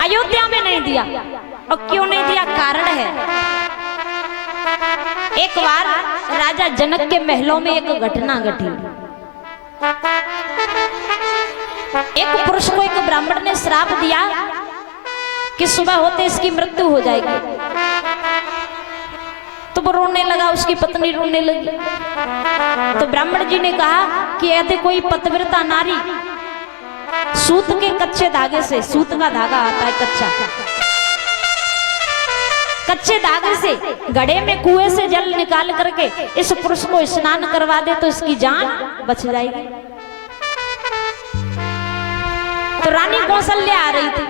अयोध्या में नहीं दिया। और क्यों नहीं दिया? कारण है। एक बार राजा जनक के महलों में एक घटना घटी। एक पुरुष को एक ब्राह्मण ने श्राप दिया कि सुबह होते इसकी मृत्यु हो जाएगी। तो वो रोने लगा, उसकी पत्नी रोने लगी। तो ब्राह्मण जी ने कहा कि यदि कोई पतिव्रता नारी सूत के कच्चे धागे से, सूत का धागा आता है कच्चा, कच्चे धागे से घड़े में कुएं से जल निकाल करके इस पुरुष को स्नान करवा दे तो इसकी जान बच जाएगी। तो रानी कौशल्या आ रही थी,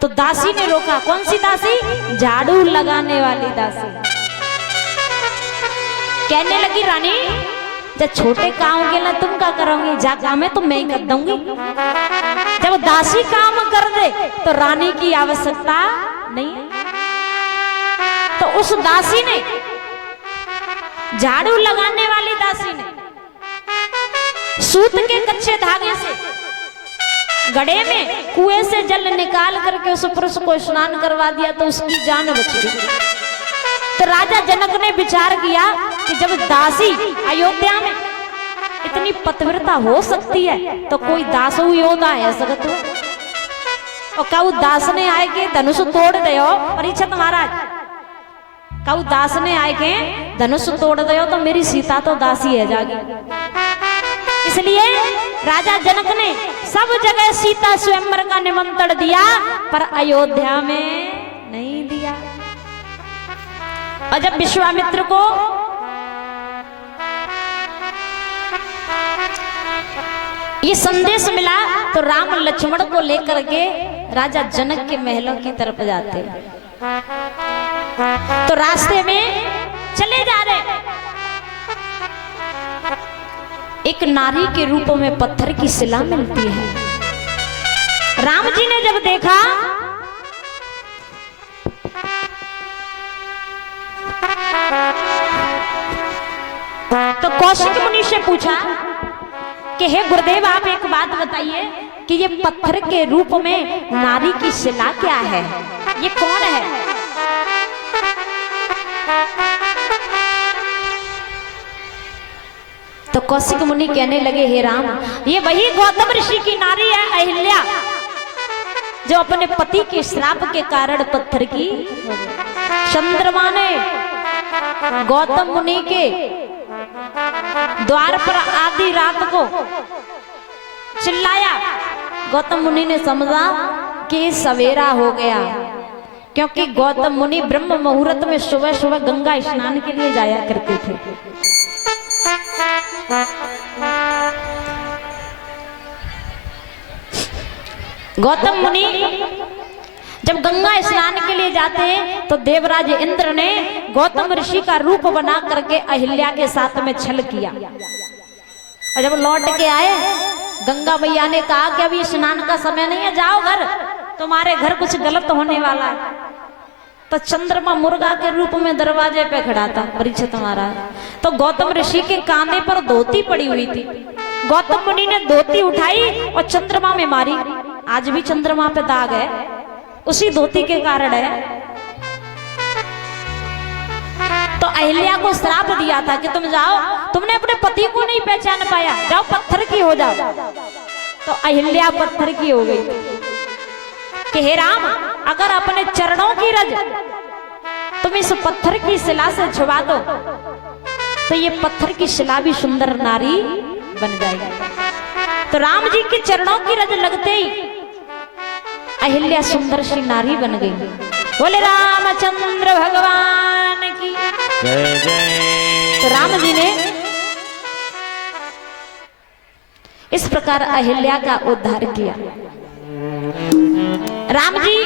तो दासी ने रोका। कौन सी दासी? झाड़ू लगाने वाली दासी। कहने लगी, रानी जब छोटे काम के लिए तुम क्या करोगी? जा काम है तो मैं ही कर दूंगी। जब दासी काम कर दे तो रानी की आवश्यकता नहीं है। तो उस दासी ने, झाड़ू लगाने वाली दासी ने, सूत के कच्चे धागे से घड़े में कुएं से जल निकाल करके उस पुरुष को स्नान करवा दिया तो उसकी जान बच गई। तो राजा जनक ने विचार किया कि जब दासी अयोध्या में इतनी पतिव्रता हो सकती है तो कोई दासू योद्धा है सकत। और कहू दास ने आए के धनुष तोड़ दे परीक्षित महाराज, कहू दास ने आए के धनुष तोड़ दे तो मेरी सीता तो दासी है जागी। इसलिए राजा जनक ने सब जगह सीता स्वयंवर का निमंत्रण दिया पर अयोध्या में नहीं दिया। और जब विश्वामित्र को ये संदेश मिला तो राम लक्ष्मण को लेकर के राजा जनक के महलों की तरफ जाते। तो रास्ते में चले जा रहे, एक नारी के रूप में पत्थर की शिला मिलती है। राम जी ने जब देखा तो कौशिक मुनि से पूछा कि हे गुरुदेव आप एक बात बताइए कि ये पत्थर के रूप में नारी की शिला क्या है, ये कौन है? तो कौशिक मुनि कहने लगे, हे राम ये वही गौतम ऋषि की नारी है अहिल्या, जो अपने पति के श्राप के कारण पत्थर की। चंद्रमा ने गौतम मुनि के द्वार पर आधी रात को चिल्लाया। गौतम मुनि ने समझा कि सवेरा हो गया, क्योंकि गौतम मुनि ब्रह्म मुहूर्त में सुबह सुबह गंगा स्नान के लिए जाया करते थे। गौतम मुनि जब गंगा स्नान के लिए जाते हैं तो देवराज इंद्र ने गौतम ऋषि का रूप बना करके अहिल्या के साथ में छल किया। और जब लौट के आए गंगा मैया ने कहा कि अभी स्नान का समय नहीं है, जाओ घर, तुम्हारे घर कुछ गलत होने वाला है। तो चंद्रमा मुर्गा के रूप में दरवाजे पे खड़ा था परीक्षित महाराज। तो गौतम ऋषि के कांधे पर धोती पड़ी हुई थी। गौतम मुनि ने धोती उठाई और चंद्रमा में मारी। आज भी चंद्रमा पे दाग है, उसी धोती के कारण है। तो अहिल्या को श्राप दिया था कि तुम जाओ, तुमने अपने पति को नहीं पहचान पाया, जाओ पत्थर की हो जाओ। तो अहिल्या पत्थर की हो गई कि हे राम अगर अपने चरणों की रज तुम इस पत्थर की शिला से छुपा दो तो ये पत्थर की शिला भी सुंदर नारी बन जाएगी। तो राम जी के चरणों की रज लगते ही अहिल्या सुंदर सी नारी बन गई। बोले रामचंद्र भगवान की जय जय। तो राम जी ने इस प्रकार अहिल्या का उद्धार किया। राम जी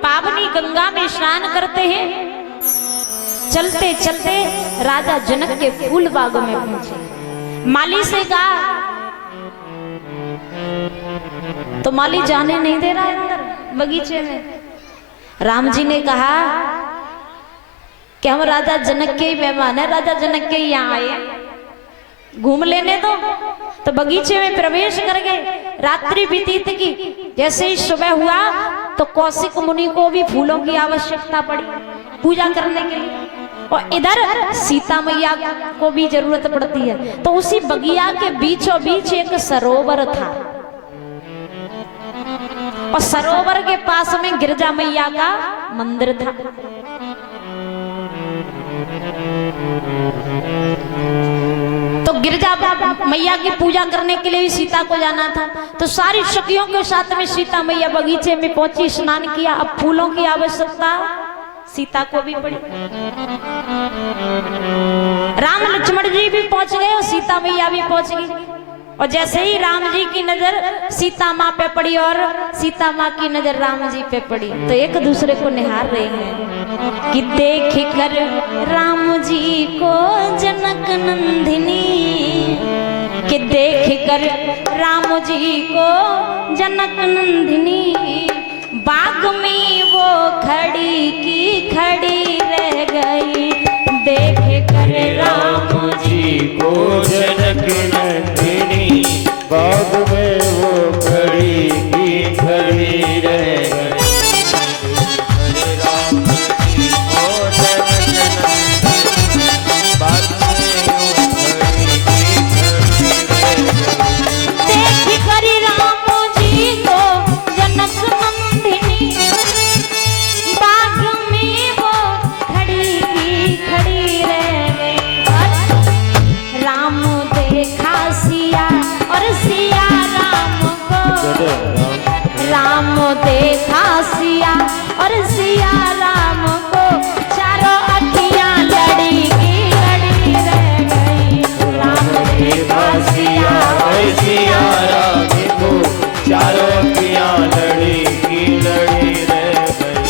पावनी गंगा में स्नान करते हैं, चलते चलते राजा जनक के फूल बागों में पहुंचे। माली से कहा तो माली जाने नहीं दे रहा है अंदर बगीचे में। राम जी ने कहा कि हम राजा जनक के ही मेहमान है, राजा जनक के यहाँ आए, घूम लेने दो। तो बगीचे में प्रवेश कर गए। रात्रि व्यतीत की, जैसे ही सुबह हुआ तो कौशिक मुनि को भी फूलों की आवश्यकता पड़ी पूजा करने के लिए, और इधर सीता मैया को भी जरूरत पड़ती है। तो उसी बगिया के बीचों बीच एक सरोवर था, और सरोवर के पास में गिरजा मैया का मंदिर था। तो गिरजा मैया की पूजा करने के लिए भी सीता को जाना था। तो सारी सखियों के साथ में सीता मैया बगीचे में पहुंची, स्नान किया। अब फूलों की आवश्यकता सीता को भी पड़ी। राम लक्ष्मण जी भी पहुंच गए और सीता मैया भी पहुंच गई। और जैसे ही राम जी की नजर सीता माँ पे पड़ी और सीता माँ की नजर राम जी पे पड़ी, तो एक दूसरे को निहार रहे हैं कि देख कर राम जी को जनक नंदिनी, कि देख कर राम जी को जनक नंदिनी, बाग में वो खड़ी की खड़ी रह गई। देख कर राम जी को जनक नंदिनी, बाग में वो खड़ी की खड़ी रह गई। राम जी को जनक नंदिनी, बाग में वो खड़ी की खड़ी रह गई। देख कर राम जी को जनक नंदिनी, बाग में वो खड़ी की खड़ी रह गई। राम देखा सिया और सिया राम को, राम देखा सिया और सिया राम को, चारों अखियां लड़ी की लड़ी रह गई। राम देखा सिया और सिया राम को, चारों अखियां लड़ी की लड़ी रह गई।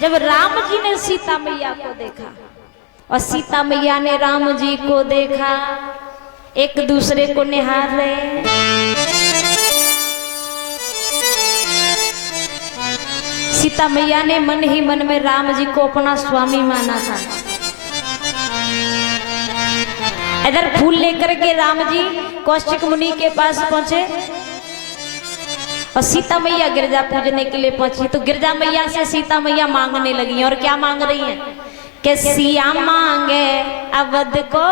जब राम जी ने सीता मैया को देखा और सीता मैया ने राम जी को देखा, एक दूसरे को निहार रहे। सीता मैया ने मन ही मन में राम जी को अपना स्वामी माना था। इधर फूल लेकर के राम जी कौशिक मुनि के पास पहुंचे और सीता मैया गिरजा पूजने के लिए पहुंची। तो गिरजा मैया से सीता मैया मांगने लगी, और क्या मांग रही हैं कि सिया मांगे अवध को